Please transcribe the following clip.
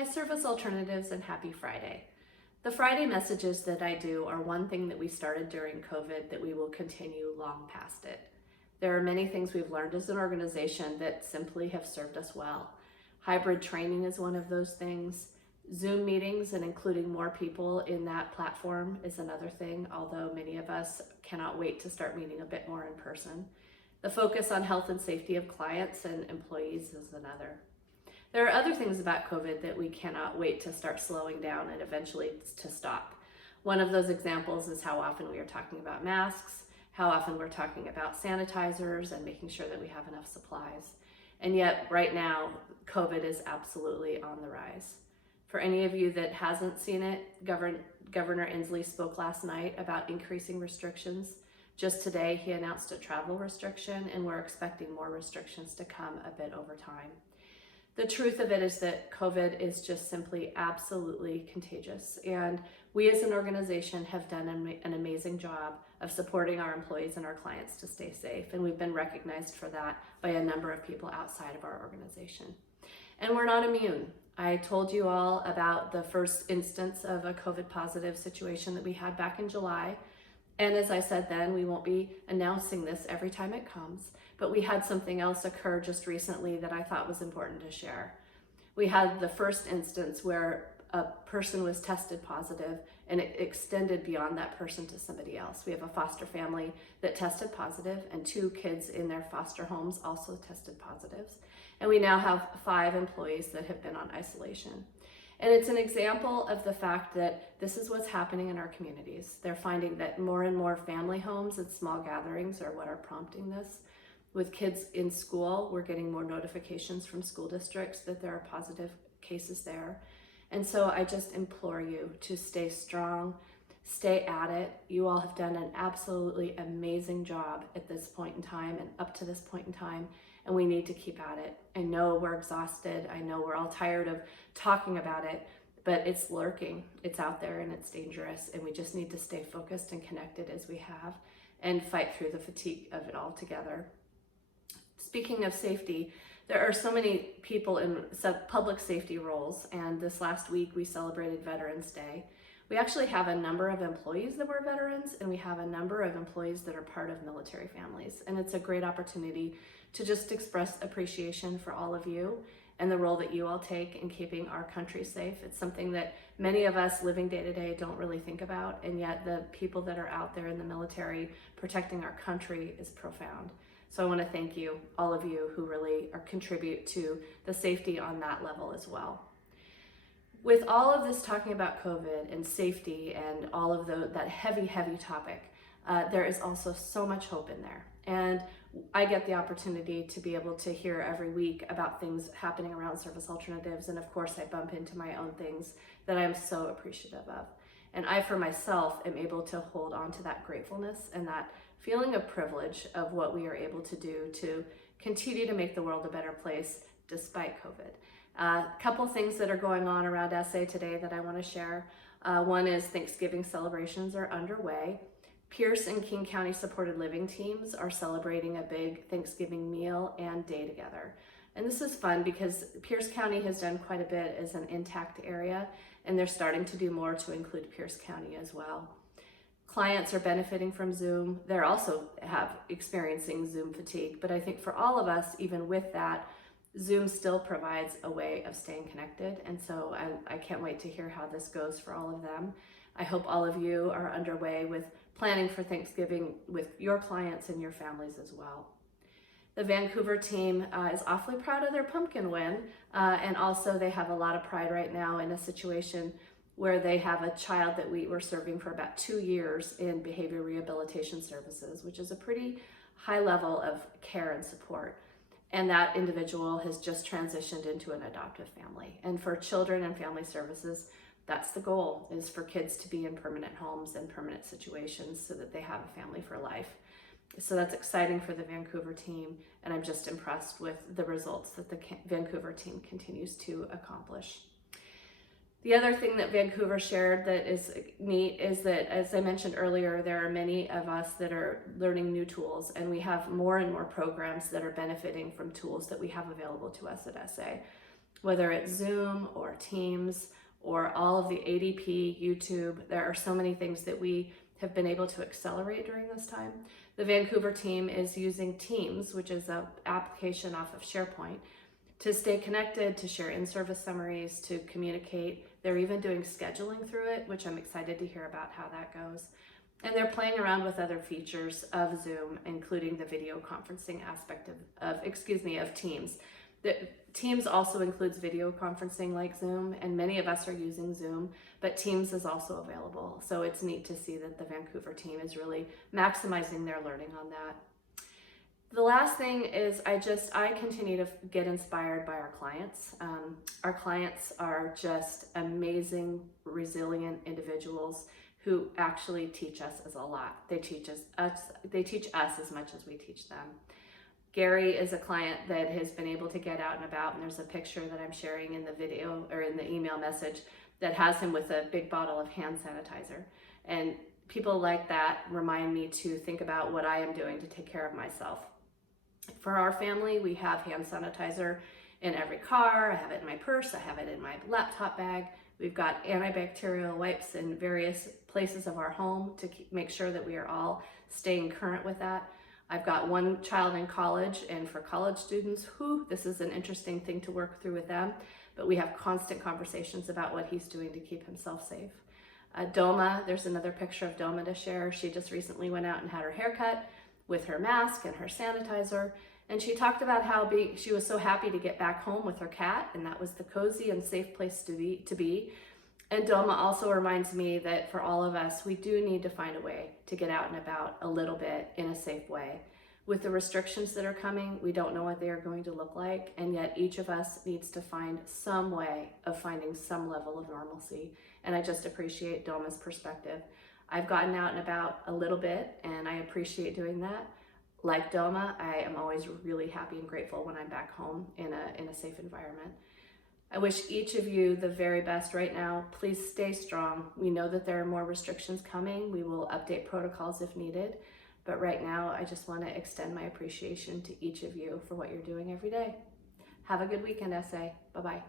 Hi, Service Alternatives, and happy Friday. The Friday messages that I do are one thing that we started during COVID that we will continue long past it. There are many things we've learned as an organization that simply have served us well. Hybrid training is one of those things. Zoom meetings and including more people in that platform is another thing, although many of us cannot wait to start meeting a bit more in person. The focus on health and safety of clients and employees is another. There are other things about COVID that we cannot wait to start slowing down and eventually to stop. One of those examples is how often we are talking about masks, how often we're talking about sanitizers and making sure that we have enough supplies. And yet right now, COVID is absolutely on the rise. For any of you that hasn't seen it, Governor Inslee spoke last night about increasing restrictions. Just today, he announced a travel restriction, and we're expecting more restrictions to come a bit over time. The truth of it is that COVID is just simply absolutely contagious. And we as an organization have done an amazing job of supporting our employees and our clients to stay safe. And we've been recognized for that by a number of people outside of our organization. And we're not immune. I told you all about the first instance of a COVID positive situation that we had back in July. And as I said then, we won't be announcing this every time it comes, but we had something else occur just recently that I thought was important to share. We had the first instance where a person was tested positive and it extended beyond that person to somebody else. We have a foster family that tested positive and 2 kids in their foster homes also tested positives. And we now have 5 employees that have been on isolation. And it's an example of the fact that this is what's happening in our communities. They're finding that more and more family homes and small gatherings are what are prompting this. With kids in school, we're getting more notifications from school districts that there are positive cases there. And so I just implore you to stay strong, stay at it. You all have done an absolutely amazing job at this point in time and up to this point in time, and we need to keep at it. I know we're exhausted. I know we're all tired of talking about it, but it's lurking. It's out there and it's dangerous, and we just need to stay focused and connected as we have and fight through the fatigue of it all together. Speaking of safety, there are so many people in public safety roles, and this last week we celebrated Veterans Day. We actually have a number of employees that were veterans, and we have a number of employees that are part of military families, and it's a great opportunity to just express appreciation for all of you and the role that you all take in keeping our country safe. It's something that many of us living day to day don't really think about, and yet the people that are out there in the military protecting our country is profound. So I want to thank you, all of you who really contribute to the safety on that level as well. With all of this talking about COVID and safety and all of that heavy topic, there is also so much hope in there. And I get the opportunity to be able to hear every week about things happening around Service Alternatives. And of course, I bump into my own things that I'm so appreciative of. And I, for myself, am able to hold on to that gratefulness and that feeling of privilege of what we are able to do to continue to make the world a better place despite COVID. A couple things that are going on around SA today that I want to share. One is Thanksgiving celebrations are underway. Pierce and King County supported living teams are celebrating a big Thanksgiving meal and day together. And this is fun because Pierce County has done quite a bit as an intact area, and they're starting to do more to include Pierce County as well. Clients are benefiting from Zoom. They're also experiencing Zoom fatigue, but I think for all of us, even with that, Zoom still provides a way of staying connected. And so I can't wait to hear how this goes for all of them. I hope all of you are underway with planning for Thanksgiving with your clients and your families as well. The Vancouver team is awfully proud of their pumpkin win, and also they have a lot of pride right now in a situation where they have a child that we were serving for about 2 years in behavior rehabilitation services, which is a pretty high level of care and support. And that individual has just transitioned into an adoptive family. And for children and family services, that's the goal, is for kids to be in permanent homes and permanent situations so that they have a family for life. So that's exciting for the Vancouver team, and I'm just impressed with the results that the Vancouver team continues to accomplish. The other thing that Vancouver shared that is neat is that, as I mentioned earlier, there are many of us that are learning new tools, and we have more and more programs that are benefiting from tools that we have available to us at SA. whether it's Zoom or Teams or all of the ADP, YouTube. There are so many things that we have been able to accelerate during this time. The Vancouver team is using Teams, which is an application off of SharePoint, to stay connected, to share in-service summaries, to communicate. They're even doing scheduling through it, which I'm excited to hear about how that goes. And they're playing around with other features of Zoom, including the video conferencing aspect of Teams. The Teams also includes video conferencing like Zoom, and many of us are using Zoom, but Teams is also available. So it's neat to see that the Vancouver team is really maximizing their learning on that. The last thing is I continue to get inspired by our clients. Our clients are just amazing, resilient individuals who actually teach us a lot. They teach us as much as we teach them. Gary is a client that has been able to get out and about, and there's a picture that I'm sharing in the video or in the email message that has him with a big bottle of hand sanitizer. And people like that remind me to think about what I am doing to take care of myself. For our family, we have hand sanitizer in every car. I have it in my purse. I have it in my laptop bag. We've got antibacterial wipes in various places of our home to make sure that we are all staying current with that. I've got one child in college, and for college students, this is an interesting thing to work through with them, but we have constant conversations about what he's doing to keep himself safe. Doma, there's another picture of Doma to share. She just recently went out and had her hair cut with her mask and her sanitizer, and she talked about how she was so happy to get back home with her cat, and that was the cozy and safe place to be. And Doma also reminds me that for all of us, we do need to find a way to get out and about a little bit in a safe way. With the restrictions that are coming, we don't know what they are going to look like, and yet each of us needs to find some way of finding some level of normalcy. And I just appreciate Doma's perspective. I've gotten out and about a little bit, and I appreciate doing that. Like Doma, I am always really happy and grateful when I'm back home in a safe environment. I wish each of you the very best right now. Please stay strong. We know that there are more restrictions coming. We will update protocols if needed. But right now, I just want to extend my appreciation to each of you for what you're doing every day. Have a good weekend, SA. Bye-bye.